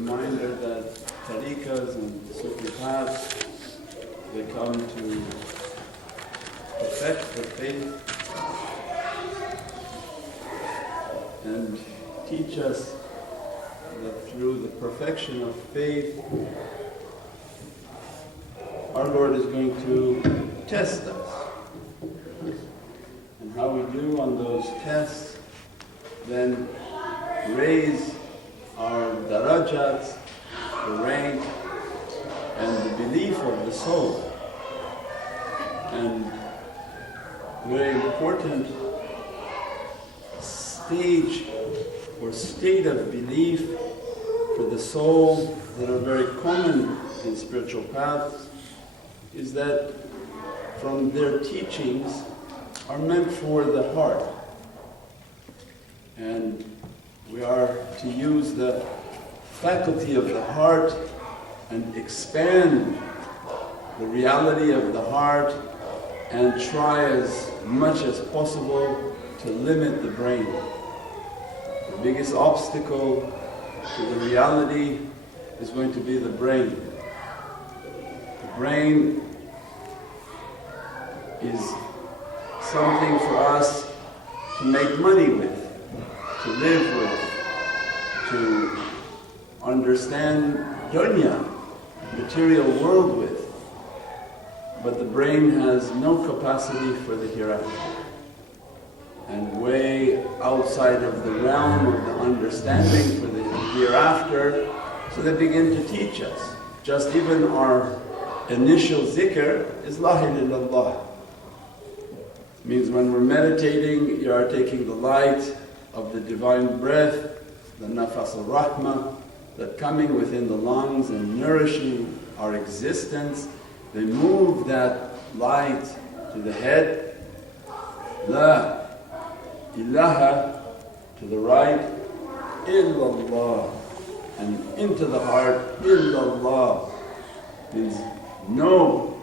Reminder that tariqas and Sufi paths, they come to perfect the faith and teach us that through the perfection of faith, our Lord is going to test us. And how we do on those tests then raise our darajats, the rank and the belief of the soul. And very important stage or state of belief for the soul that are very common in spiritual paths is that from their teachings are meant for the heart. And we are to use the faculty of the heart and expand the reality of the heart and try as much as possible to limit the brain. The biggest obstacle to the reality is going to be the brain. The brain is something for us to make money with, to live with, to understand dunya, material world with. But the brain has no capacity for the hereafter. And way outside of the realm of the understanding for the hereafter, so they begin to teach us. Just even our initial zikr is La ilaha illallah. Means when we're meditating, you are taking the light of the divine breath, the nafas al-rahmah, that coming within the lungs and nourishing our existence, they move that light to the head, La ilaha to the right, illallah, and into the heart, illallah, means no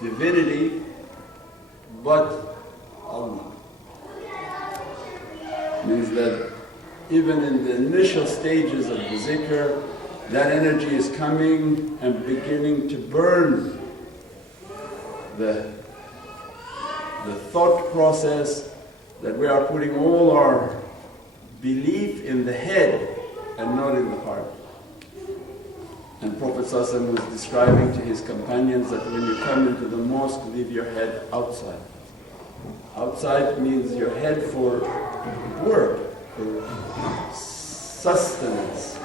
divinity but Allah. Means that even in the initial stages of the zikr, that energy is coming and beginning to burn the thought process that we are putting all our belief in the head and not in the heart. And Prophet ﷺ was describing to his companions that when you come into the mosque, leave your head outside. Outside means your head for work, for sustenance.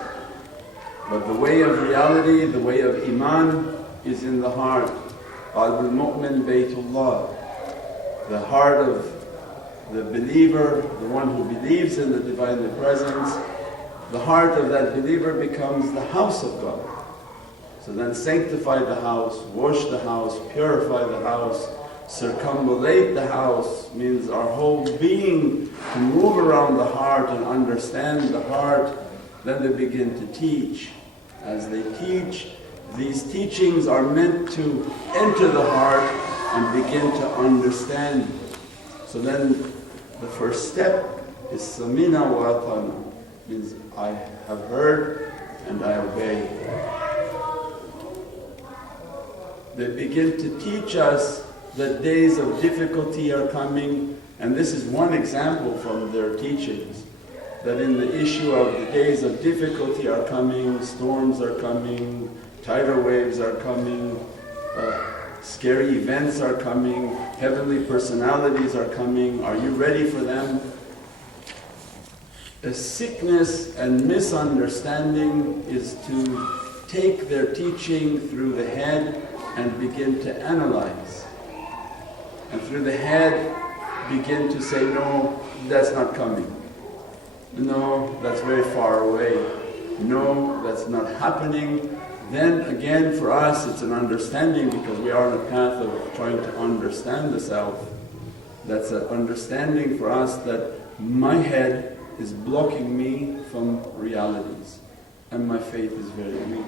But the way of reality, the way of iman is in the heart. Qalbul mu'min baytullah. The heart of the believer, the one who believes in the Divinely Presence, the heart of that believer becomes the house of God. So then sanctify the house, wash the house, purify the house, circumambulate the house, means our whole being to move around the heart and understand the heart. Then they begin to teach. As they teach, these teachings are meant to enter the heart and begin to understand. So then the first step is samina wa atana, means I have heard and I obey. They begin to teach us that days of difficulty are coming, and this is one example from their teachings, that in the issue of the days of difficulty are coming, storms are coming, tidal waves are coming, scary events are coming, heavenly personalities are coming. Are you ready for them? A sickness and misunderstanding is to take their teaching through the head and begin to analyze. And through the head begin to say, no, that's not coming. No, that's very far away. No, that's not happening. Then again for us it's an understanding, because we are on a path of trying to understand the self. That's an understanding for us that my head is blocking me from realities and my faith is very weak.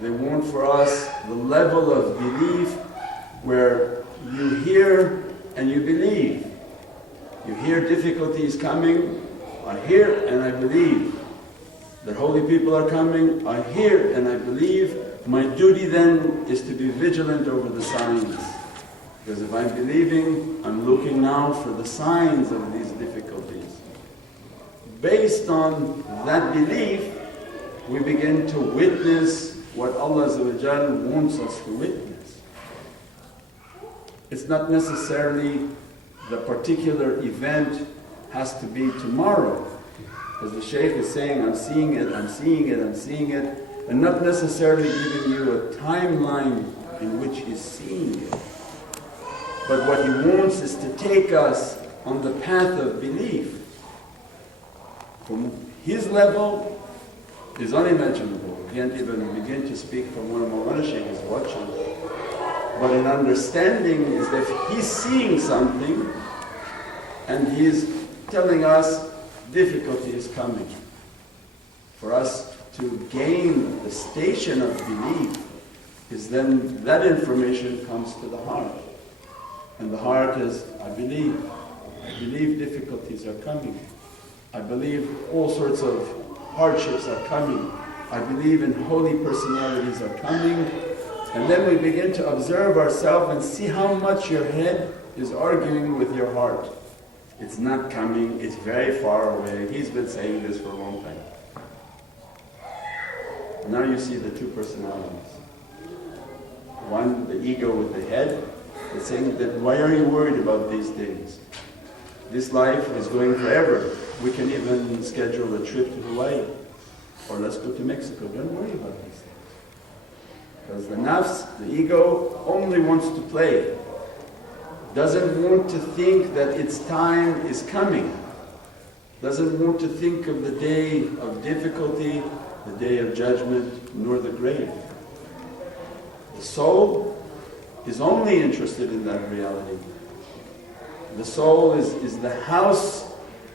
They want for us the level of belief where you hear and you believe. You hear difficulties coming, I hear and I believe. that holy people are coming, I hear and I believe. My duty then is to be vigilant over the signs. Because if I'm believing, I'm looking now for the signs of these difficulties. Based on that belief, we begin to witness what Allah wants us to witness. It's not necessarily the particular event has to be tomorrow. As the Shaykh is saying, I'm seeing it, I'm seeing it, I'm seeing it, and not necessarily giving you a timeline in which he's seeing it. But what he wants is to take us on the path of belief. From his level is unimaginable. We can't even begin to speak from what Mawlana Shaykh is watching. But an understanding is that he's seeing something and he's telling us difficulty is coming. For us to gain the station of belief is then that information comes to the heart. And the heart is, I believe difficulties are coming. I believe all sorts of hardships are coming. I believe in holy personalities are coming. And then we begin to observe ourselves and see how much your head is arguing with your heart. It's not coming, it's very far away. He's been saying this for a long time. Now you see the two personalities. One, the ego with the head, is saying that why are you worried about these things? This life is going forever. We can even schedule a trip to Hawaii. Or let's go to Mexico. Don't worry about these things. Because the nafs, the ego, only wants to play. Doesn't want to think that its time is coming. Doesn't want to think of the day of difficulty, the day of judgment, nor the grave. The soul is only interested in that reality. The soul is the house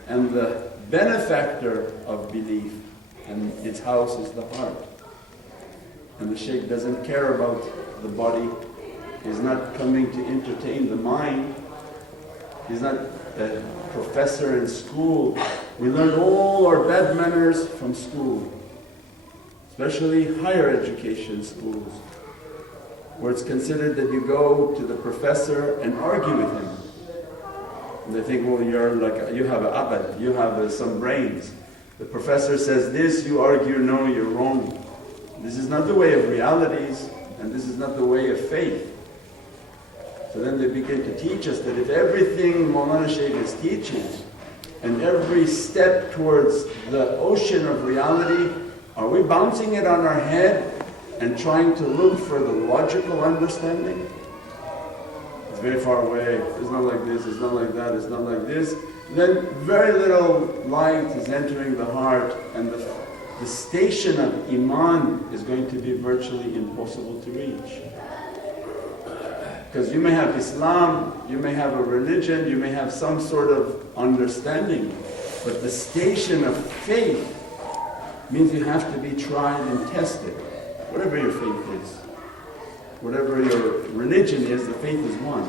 and the benefactor of belief, and its house is the heart. And the Shaykh doesn't care about the body. He's not coming to entertain the mind. He's not a professor in school. We learned all our bad manners from school, especially higher education schools, where it's considered that you go to the professor and argue with him. And they think, well, you have an abad, you have some brains. The professor says this, you argue, no, you're wrong. This is not the way of realities, and this is not the way of faith. So then they begin to teach us that if everything Mawlana Shaykh is teaching, and every step towards the ocean of reality, are we bouncing it on our head and trying to look for the logical understanding? It's very far away, it's not like this, it's not like that, it's not like this. Then very little light is entering the heart, and the station of iman is going to be virtually impossible to reach. Because you may have Islam, you may have a religion, you may have some sort of understanding, but the station of faith means you have to be tried and tested. Whatever your faith is, whatever your religion is, the faith is one,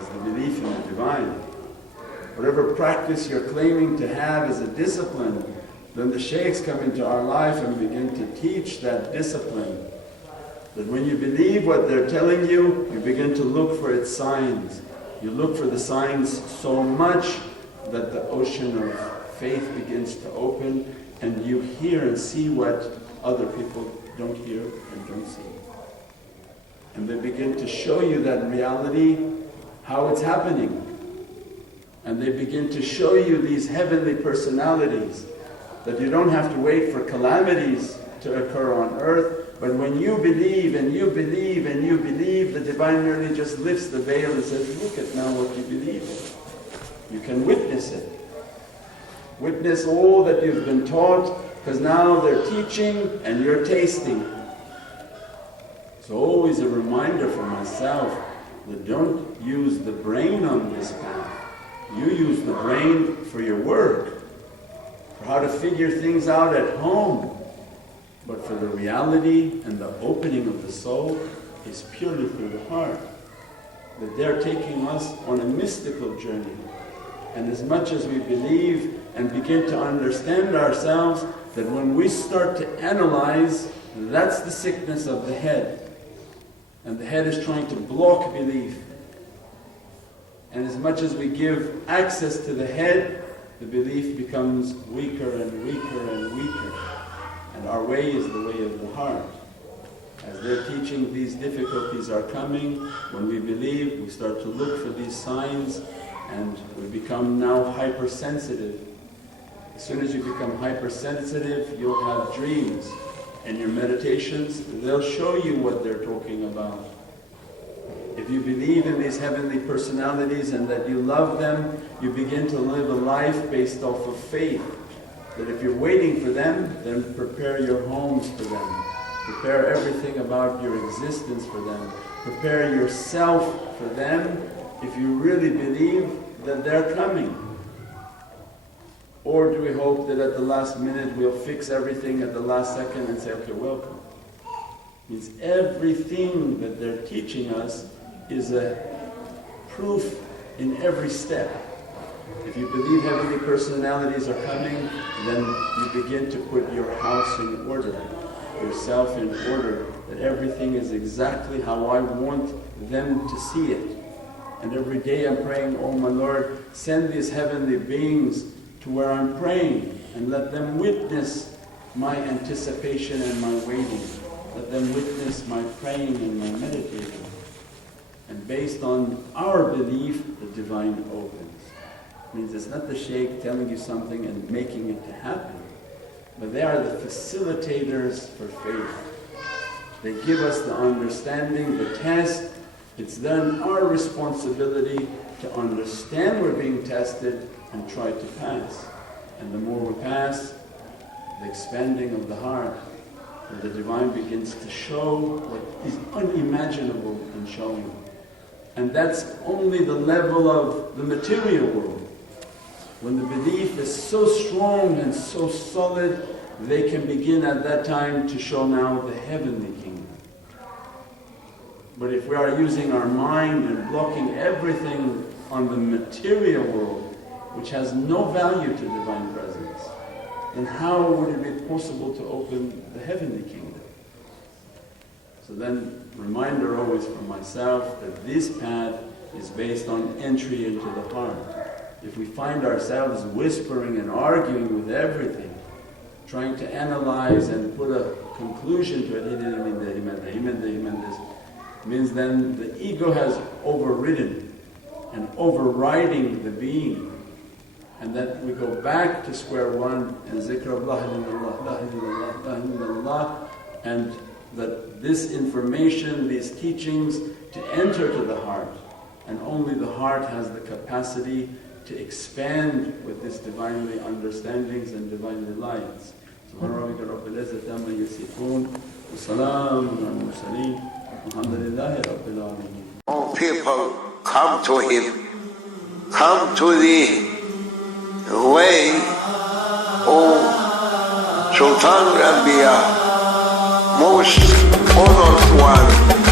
is the belief in the divine. Whatever practice you're claiming to have as a discipline, then the shaykhs come into our life and begin to teach that discipline. That when you believe what they're telling you, you begin to look for its signs. You look for the signs so much that the ocean of faith begins to open, and you hear and see what other people don't hear and don't see. And they begin to show you that reality, how it's happening. And they begin to show you these heavenly personalities, that you don't have to wait for calamities to occur on earth, but when you believe and you believe and you believe, the Divine merely just lifts the veil and says, look at now what you believe in. You can witness it. Witness all that you've been taught, because now they're teaching and you're tasting. It's always a reminder for myself that don't use the brain on this path. You use the brain for your work, for how to figure things out at home. But for the reality and the opening of the soul is purely through the heart. That they're taking us on a mystical journey. And as much as we believe and begin to understand ourselves, that when we start to analyze, that's the sickness of the head. And the head is trying to block belief. And as much as we give access to the head, the belief becomes weaker and weaker and weaker. And our way is the way of the heart. As they're teaching, these difficulties are coming. When we believe, we start to look for these signs and we become now hypersensitive. As soon as you become hypersensitive, you'll have dreams. And your meditations, they'll show you what they're talking about. If you believe in these heavenly personalities and that you love them, you begin to live a life based off of faith. That if you're waiting for them, then prepare your homes for them. Prepare everything about your existence for them. Prepare yourself for them if you really believe that they're coming. Or do we hope that at the last minute we'll fix everything at the last second and say, okay, welcome. Means everything that they're teaching us is a proof in every step. If you believe heavenly personalities are coming, then you begin to put your house in order, yourself in order, that everything is exactly how I want them to see it. And every day I'm praying, oh my Lord, send these heavenly beings to where I'm praying and let them witness my anticipation and my waiting. Let them witness my praying and my meditating. And based on our belief, the Divine opens. Means it's not the Shaykh telling you something and making it to happen, but they are the facilitators for faith. They give us the understanding, the test. It's then our responsibility to understand we're being tested and try to pass. And the more we pass, the expanding of the heart, where the Divine begins to show what is unimaginable in showing. And that's only the level of the material world. When the belief is so strong and so solid, they can begin at that time to show now the heavenly kingdom. But if we are using our mind and blocking everything on the material world, which has no value to Divine Presence, then how would it be possible to open the heavenly kingdom? So then, reminder always for myself that this path is based on entry into the heart. If we find ourselves whispering and arguing with everything, trying to analyze and put a conclusion to it, this means then the ego has overridden and overriding the being. And that we go back to square one and zikr of la ilaha illallah, la ilaha illallah, and that this information, these teachings to enter to the heart, and only the heart has the capacity to expand with this divinely understandings and divinely lights. Subhana rabbika rabbil izzati amma yasifun, wa salamun ala al-mursaleen, walhamdulillahi rabbil alameen. All people come to him, come to the way of Sultan Rabia, most honored one.